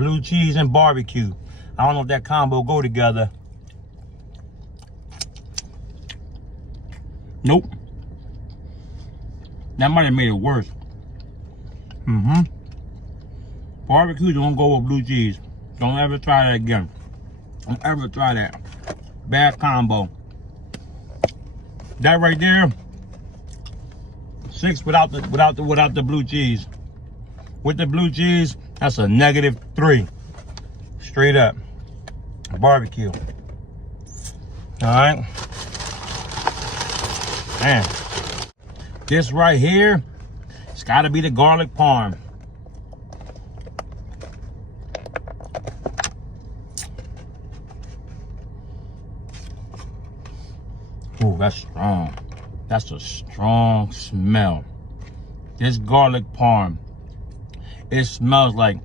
Blue cheese and barbecue. I don't know if that combo go together. Nope. That might have made it worse. Barbecue don't go with blue cheese. Don't ever try that again. Don't ever try that. Bad combo. That right there, 6 without the blue cheese. With the blue cheese, that's a -3. Straight up. Barbecue. Alright. Man. This right here, it's gotta be the garlic parm. Ooh, that's strong. That's a strong smell. This garlic parm, it smells like